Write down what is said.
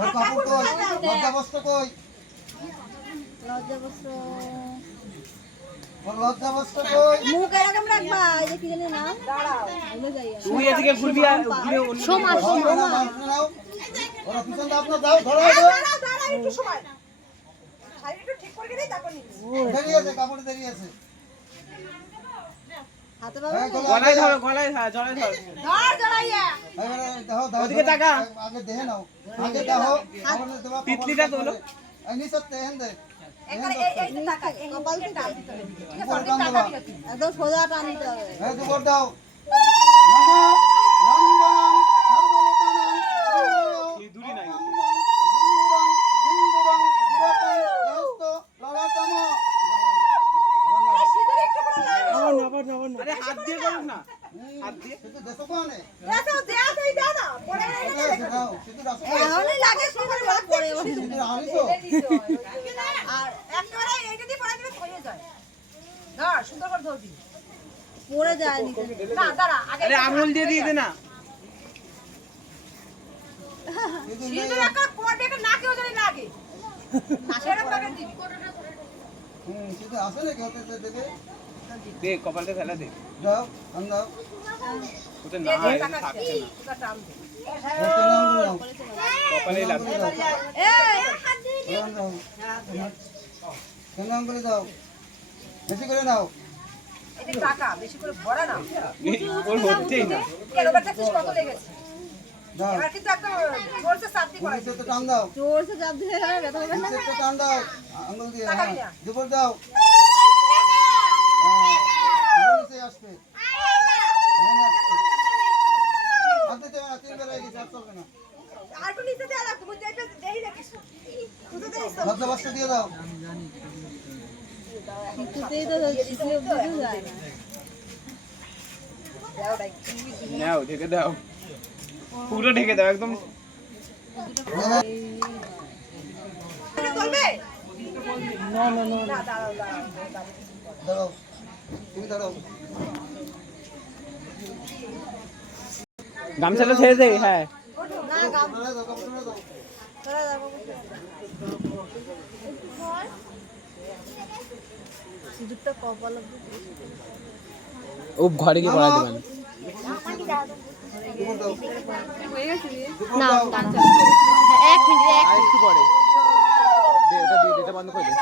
ওর কাপড় কই? লজ্জা বস্ত্র কই? লজ্জা বস্ত্র ওর লজ্জা বস্ত্র কই? মুখ এরকম রাখবা, এই যে কি জানি নাম, দাঁড়াও ভুলে যাই আমি। তুই এদিকে ঘুরবি আর ঘুরে অন্য সোমা নাও। ওরা পিছন দাও, আপনার দাও, ধরো। দাঁড়া একটু সময় শাড়ি একটু ঠিক করে দিই তারপর নিবি। দেরিয়ে আছে, কাপড় দেরিয়ে আছে। হাতে পাবে এই গলা গলায় ধর, গলায় ধর, জলে ধর। ধর জড়াইয়া এবারে দাও, দাও। ওদিকে তাকা। আগে দেখে নাও। আগে দেখো। আমাদের দেওয়া তিতলিটা তোলো। এই নিচে তেহেন দে। একবার এই তো তাকা এই কপাল থেকে টান দিতে হবে। ঠিক আছে উপর অনেক টান টাকা দেবা। দিতে হবে। একদম সোজা টান দিতে হবে। এই দুপুর দাও। নমো রঞ্জনং সর্বলোকানাং এই দূরই নাই। সিন্দুরং সিন্দুরং তিলকং হস্ত ললাটম। এই সিঁদুর একটু করে লাগাও। আরে হাত দিয়ে করুক না। হাত দিয়ে। শুধু দেশো কোনে? দেও দাও না পরে দাও, শুধু রাখো। এখনই লাগে সুন্দর করে পড়ে বসে। শুধু আনিছো? আর একেবারে এইটা দিয়ে পরে দিলে হয়ে যায়। ধর সুন্দর করে ধরবি। পড়ে যায় নিচে। না দাঁড়া আগে আরে আঙুল দিয়ে দিয়ে দে না। শুধু সিঁদুর একটা পরে একটা নাকেও যদি লাগে। সেরকম ভাবে দিবি। শুধু আসে নাকি হতে দেবে? দে কপালটা ফেলা দে। দাও, আন দাও। ওটা না হয় থাকছে না। ওটা টান দে। হস্ত নাম দাও। কপালেই লাগছে। এই নাম দাও। নাম করে দাও। বেশি করে নাও। এটা টাকা বেশি করে ভরা না। ওর হচ্ছেই না। কেন ওটা দেখছিস কত লেগেছে। দাও। এবার কিন্তু একদম জোরসে চাপ দিয়ে করাই নিচে তো টান দাও। জোরসে চাপ দিলে হবে, ব্যথা হবে না। নিচে তো টান দাও। আঙুল দিয়ে। টাকা নিয়ে। দুপুর দাও। হ্যাঁ, আরো নিচে আসবে। এখানে আসবে। হাতে দেবে না, 3 বেলা হয়ে গেছে, আর চলবে না। আর একটু নিচে দেয়া লাগতো বুঝতে এটা দেই না কিছু শুধু দেই তো লজ্জা বস্ত্র দিয়ে দাও। কিছুতেই তো কিছু বুঝে যায় না। দাও ভাই নাও ঢেকে দাও। পুরো ঢেকে দাও একদম। এটা চলবে না দাঁড়াও দাঁড়াও। তুমি দাঁড়াও। গামছাটা ছেড়ে দে। হ্যাঁ না গাম ধরে দাও, কাপড় ধরে দাও। ধরে যাবো। সুযোগটা কপাল অব্দি। ও ঘরে গিয়ে পড়া দিবেন। দুপুর দাও। না দাও। 1 মিনিট আর একটু পরে দে, ওটা দিয়ে দে, এটা বন্ধ করে দে।